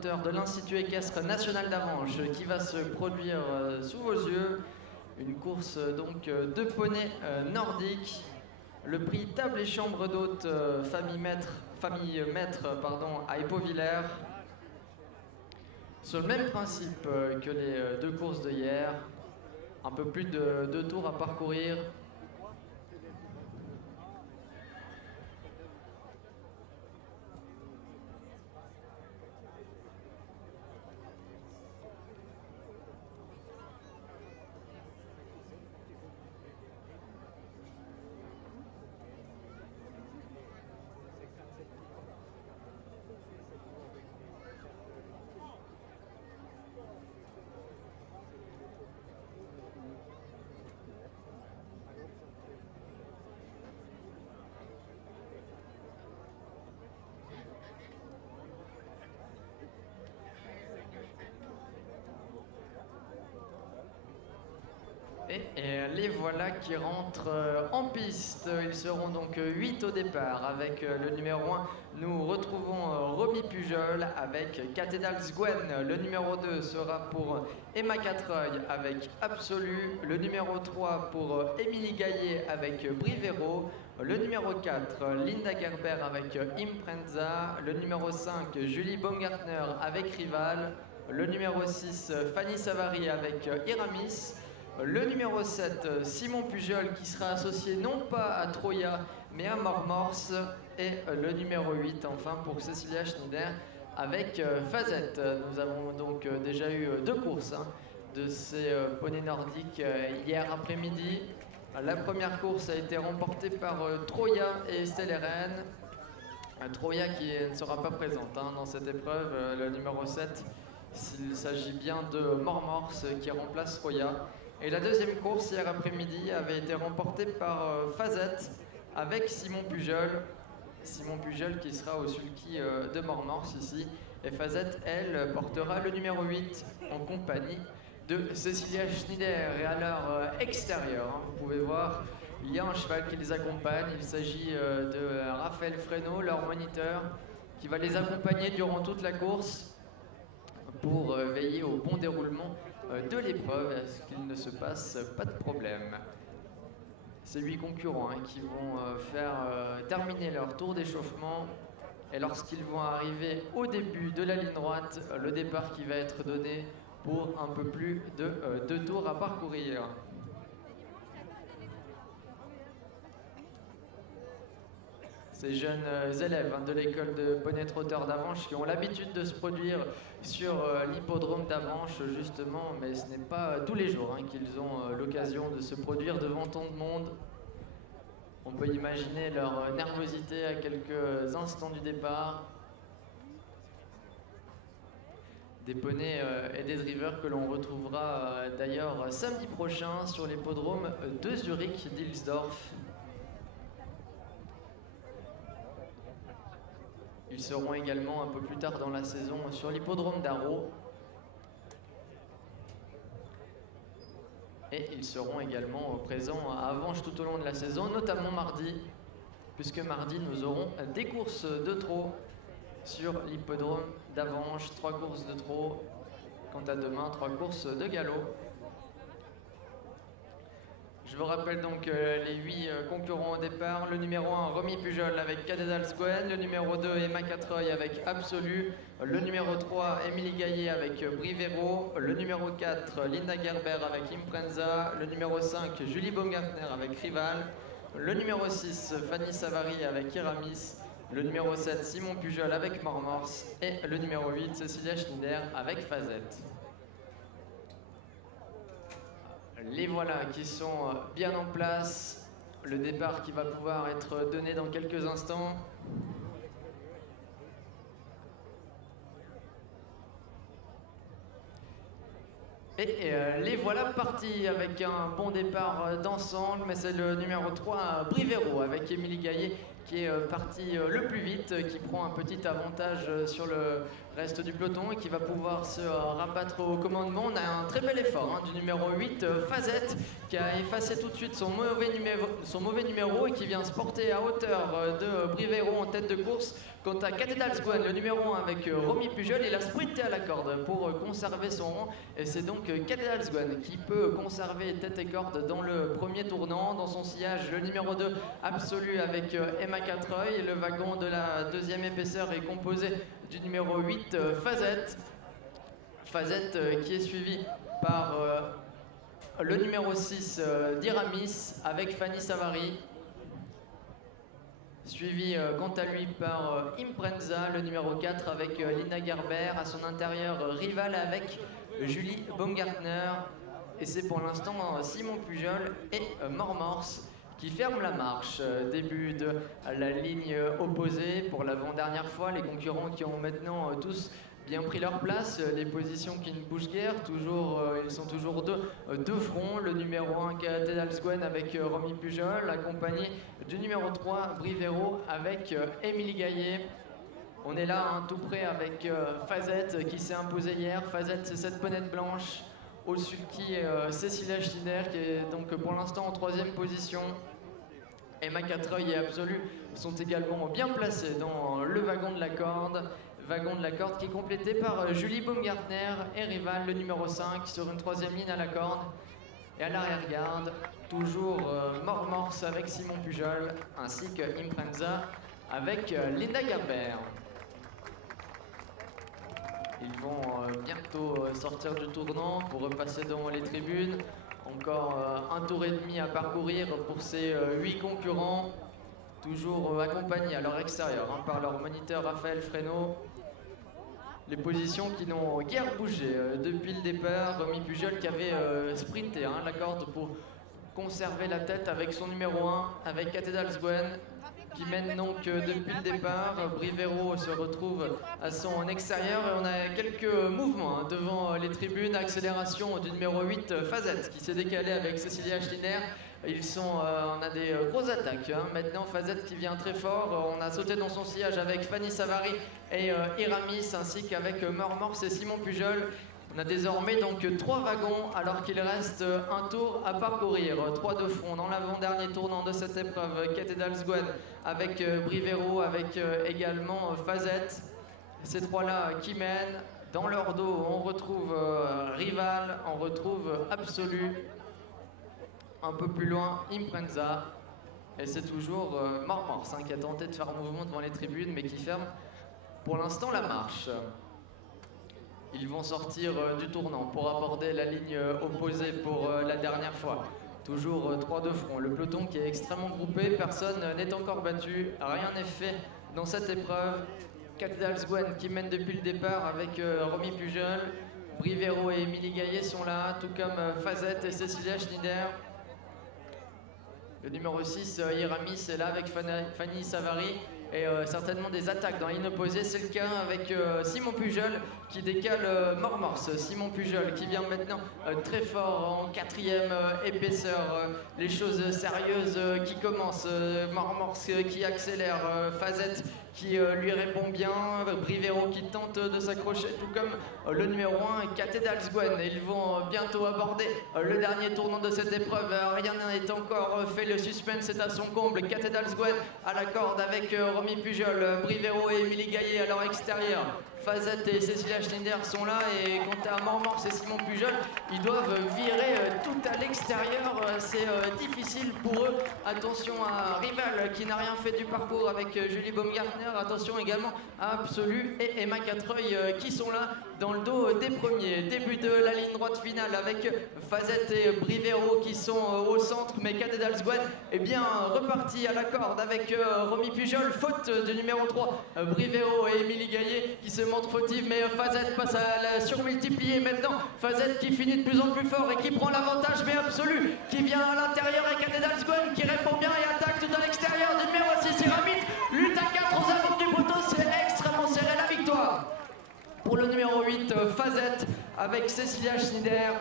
de l'Institut équestre national d'Avanches qui va se produire sous vos yeux. Une course donc de poney nordique. Le prix table et chambre d'hôtes famille maître à Épauvillers. Sur le même principe que les deux courses de hier. Un peu plus de 2 tours à parcourir. Et les voilà qui rentrent en piste. Ils seront donc 8 au départ. Avec le numéro 1, nous retrouvons Romy Pujol avec Cathedral Gwen. Le numéro 2 sera pour Emma Catreuil avec Absolu. Le numéro 3 pour Émilie Gaillet avec Brivero. Le numéro 4, Linda Gerber avec Imprenza. Le numéro 5, Julie Baumgartner avec Rival. Le numéro 6, Fanny Savary avec Iramis. Le numéro 7, Simon Pujol, qui sera associé non pas à Troya, mais à Mormors. Et le numéro 8, enfin, pour Cécilia Schneider, avec Fazette. Nous avons donc déjà eu 2 courses de ces poneys nordiques hier après-midi. La première course a été remportée par Troya et Estelle Eren. Troya qui ne sera pas présente dans cette épreuve, le numéro 7, s'il s'agit bien de Mormors qui remplace Troya. Et la deuxième course hier après-midi avait été remportée par Fazette avec Simon Pujol. Simon Pujol qui sera au sulky de Mormors ici. Et Fazette, elle, portera le numéro 8 en compagnie de Cécilia Schneider. Et à leur extérieur, vous pouvez voir, il y a un cheval qui les accompagne. Il s'agit de Raphaël Fresneau, leur moniteur, qui va les accompagner durant toute la course pour veiller au bon déroulement de l'épreuve, à ce qu'il ne se passe pas de problème. Ces 8 concurrents qui vont faire terminer leur tour d'échauffement. Et lorsqu'ils vont arriver au début de la ligne droite, le départ qui va être donné pour un peu plus de 2 tours à parcourir. Ces jeunes élèves de l'école de poney trotteur d'Avanches qui ont l'habitude de se produire sur l'hippodrome d'Avanches justement, mais ce n'est pas tous les jours qu'ils ont l'occasion de se produire devant tant de monde. On peut imaginer leur nervosité à quelques instants du départ. Des poneys et des drivers que l'on retrouvera d'ailleurs samedi prochain sur l'hippodrome de Zurich d'Ilsdorf. Ils seront également un peu plus tard dans la saison sur l'hippodrome d'Arro. Et ils seront également présents à Avanches tout au long de la saison, notamment mardi, puisque mardi nous aurons des courses de trot sur l'hippodrome d'Avanches, 3 courses de trot. Quant à demain, 3 courses de galop. Je vous rappelle donc les 8 concurrents au départ. Le numéro 1, Romy Pujol avec Cathedral Gwen. Le numéro 2, Emma Catreuil avec Absolu. Le numéro 3, Émilie Gaillet avec Brivero. Le numéro 4, Linda Gerber avec Imprenza. Le numéro 5, Julie Baumgartner avec Rival. Le numéro 6, Fanny Savary avec Iramis. Le numéro 7, Simon Pujol avec Mormors. Et le numéro 8, Cécilia Schneider avec Fazette. Les voilà qui sont bien en place. Le départ qui va pouvoir être donné dans quelques instants. Et les voilà partis avec un bon départ d'ensemble, mais c'est le numéro 3, Brivero, avec Émilie Gaillet, qui est parti le plus vite, qui prend un petit avantage sur le reste du peloton et qui va pouvoir se rabattre au commandement. On a un très bel effort du numéro 8, Fazette, qui a effacé tout de suite son mauvais numéro et qui vient se porter à hauteur de Brivero en tête de course. Quant à Cathédrale Squan, le numéro 1 avec Romy Pujol, il a sprinté à la corde pour conserver son rang. Et c'est donc Cathédrale Squan qui peut conserver tête et corde dans le premier tournant. Dans son sillage, le numéro 2 absolu avec Emma Quattreuil. Le wagon de la deuxième épaisseur est composé du numéro 8, Fazette. Fazette qui est suivi par le numéro 6, Diramis avec Fanny Savary. Suivi quant à lui par Imprenza, le numéro 4 avec Linda Gerber. À son intérieur, Rival avec Julie Baumgartner. Et c'est pour l'instant Simon Pujol et Mormors qui ferment la marche. Début de la ligne opposée pour l'avant-dernière fois. Les concurrents qui ont maintenant tous bien pris leur place, les positions qui ne bougent guère, ils sont toujours deux fronts. Le numéro 1, Cathédrale Squan avec Romy Pujol, accompagné du numéro 3, Brivero avec Émilie Gaillet. On est là tout près avec Fazette qui s'est imposée hier. Fazette, c'est cette bonnette blanche. Au-dessus de qui Cécilia Schneider qui est donc pour l'instant en 3e position. Emma Quattreuil et Absolu sont également bien placés dans le wagon de la corde. Wagon de la corde qui est complété par Julie Baumgartner et Rival, le numéro 5, sur une 3e ligne à la corde. Et à l'arrière-garde, toujours Mormors avec Simon Pujol, ainsi que Imprenza avec Linda Gerber. Ils vont bientôt sortir du tournant pour repasser devant les tribunes. Encore un tour et demi à parcourir pour ces 8 concurrents, toujours accompagnés à leur extérieur par leur moniteur Raphaël Fresneau. Les positions qui n'ont guère bougé depuis le départ. Romy Pujol qui avait sprinté la corde pour conserver la tête avec son numéro 1, avec Cathédrale Squan, qui mène donc depuis le départ. Brivero se retrouve à son extérieur et on a quelques mouvements devant les tribunes. Accélération du numéro 8, Fazette, qui s'est décalé avec Cécilia Schneider. On a des grosses attaques. Maintenant, Fazette qui vient très fort. On a sauté dans son sillage avec Fanny Savary et Iramis, ainsi qu'avec Mormors et Simon Pujol. On a désormais donc 3 wagons alors qu'il reste un tour à parcourir. 3 de front dans l'avant-dernier tournant de cette épreuve. Cathédrale Squan avec Brivero, avec également Fazette. Ces 3-là qui mènent. Dans leur dos, on retrouve Rival, on retrouve Absolu. Un peu plus loin, Imprenza. Et c'est toujours Mormors qui a tenté de faire un mouvement devant les tribunes, mais qui ferme pour l'instant la marche. Ils vont sortir du tournant pour aborder la ligne opposée pour la dernière fois. Toujours 3 de front. Le peloton qui est extrêmement groupé, personne n'est encore battu, rien n'est fait dans cette épreuve. Cathédrale Squan qui mène depuis le départ avec Romy Pujol. Brivero et Émilie Gaillet sont là, tout comme Fazette et Cécilia Schneider. Le numéro 6, Iramis, est là avec Fanny Savary. Et certainement des attaques dans la ligne opposée. C'est le cas avec Simon Pujol qui décale Mormors. Simon Pujol qui vient maintenant très fort en 4e épaisseur. Les choses sérieuses qui commencent. Mormors qui accélère. Fazette qui lui répond bien. Brivero qui tente de s'accrocher, tout comme le numéro 1, Cathédrale Squan. Ils vont bientôt aborder le dernier tournant de cette épreuve. Rien n'est encore fait, le suspense est à son comble. Cathédrale Squan à la corde avec Romy Pujol, Brivero et Émilie Gaillet à leur extérieur. Fazette et Cécilia Schneider sont là, et quant à Mormors et Simon Pujol, ils doivent virer tout à l'extérieur. C'est difficile pour eux. Attention à Rival qui n'a rien fait du parcours avec Julie Baumgartner. Attention également à Absolu et Emma Quattreuil qui sont là dans le dos des premiers. Début de la ligne droite finale avec Fazette et Brivero qui sont au centre, mais Cathédrale Squan est bien reparti à la corde avec Romy Pujol. Faute du numéro 3, Brivero et Émilie Gaillet qui se montrent fautives, mais Fazette passe à la surmultiplier maintenant. Fazette qui finit de plus en plus fort et qui prend l'avantage, mais Absolu qui vient à l'intérieur et Cathédrale Squan qui répond bien et attaque tout à l'extérieur du numéro 6, Iramis. Lutte à 4 aux abords du poteau, c'est extrêmement serré. La victoire pour le numéro 8, Fazette avec Cécilia Schneider.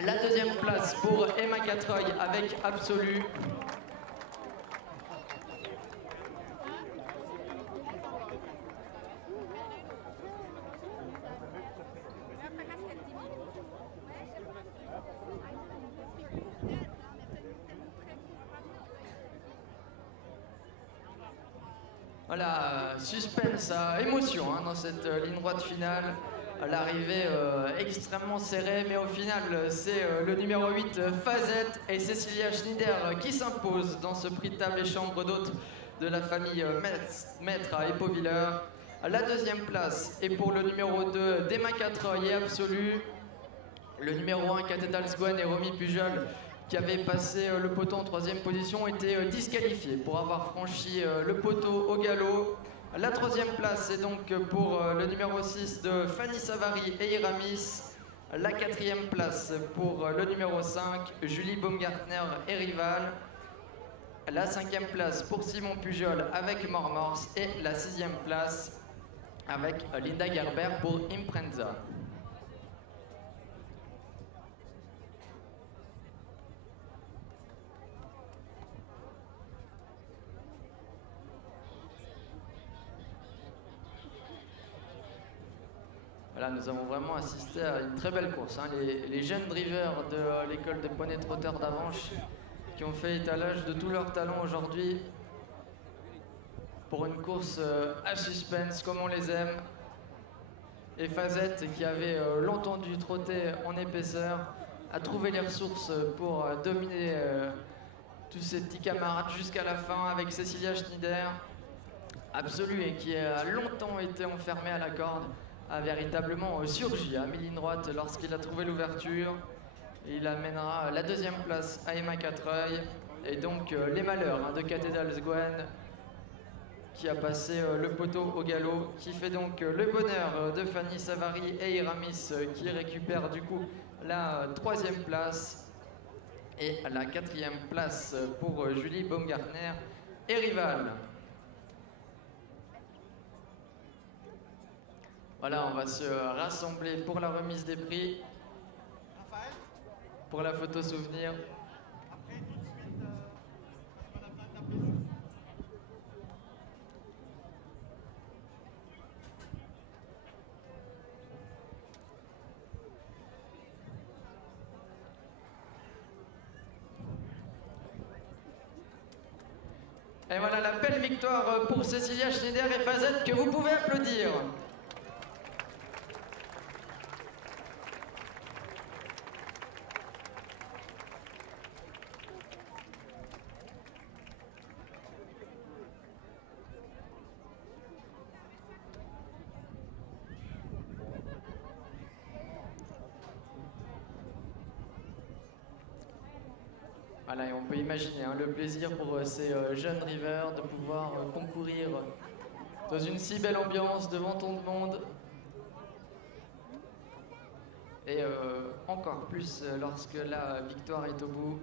La 2e place pour Emma Quattreuil avec Absolu. Voilà, suspense, émotion hein, dans cette ligne droite finale. L'arrivée extrêmement serrée, mais au final, c'est le numéro 8, Fazette, et Cécilia Schneider qui s'imposent dans ce prix de table et chambre d'hôtes de la famille Maître à Epauvillers. La deuxième place est pour le numéro 2, Dema 4 et Absolu. Le numéro 1, Cathédrale Sgwen et Romy Pujol, qui avait passé le poteau en troisième position, étaient disqualifiés pour avoir franchi le poteau au galop. La troisième place est donc pour le numéro 6 de Fanny Savary et Iramis. La quatrième place pour le numéro 5, Julie Baumgartner et Rival. La cinquième place pour Simon Pujol avec Mormors. Et la sixième place avec Linda Gerber pour Imprenza. Voilà, nous avons vraiment assisté à une très belle course. Hein. Les jeunes drivers de l'école des poneys trotteurs d'Avanches qui ont fait étalage de tous leurs talents aujourd'hui pour une course à suspense comme on les aime. Et Fazette, qui avait longtemps dû trotter en épaisseur, a trouvé les ressources pour dominer tous ses petits camarades jusqu'à la fin avec Cécilia Schneider. Absolu, et qui a longtemps été enfermé à la corde, a véritablement surgi à mi-ligne droite lorsqu'il a trouvé l'ouverture. Il amènera la deuxième place à Emma Quatreuil. Et donc les malheurs de Cathédrale Sgwen, qui a passé le poteau au galop, qui fait donc le bonheur de Fanny Savary et Iramis, qui récupère du coup la troisième place. Et la quatrième place pour Julie Baumgartner et Rival. Voilà, on va se rassembler pour la remise des prix, pour la photo souvenir. Et voilà la belle victoire pour Cécilia Schneider et Fazette que vous pouvez applaudir. Voilà, et on peut imaginer hein, le plaisir pour ces jeunes drivers de pouvoir concourir dans une si belle ambiance devant tant de monde. Et encore plus lorsque la victoire est au bout.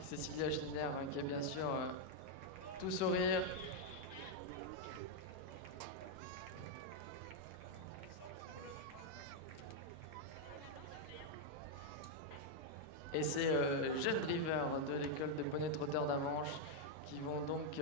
Cécilia Schneider qui est bien sûr tout sourire. Et ces jeunes drivers de l'école de poneys trotteurs d'Avanches qui vont donc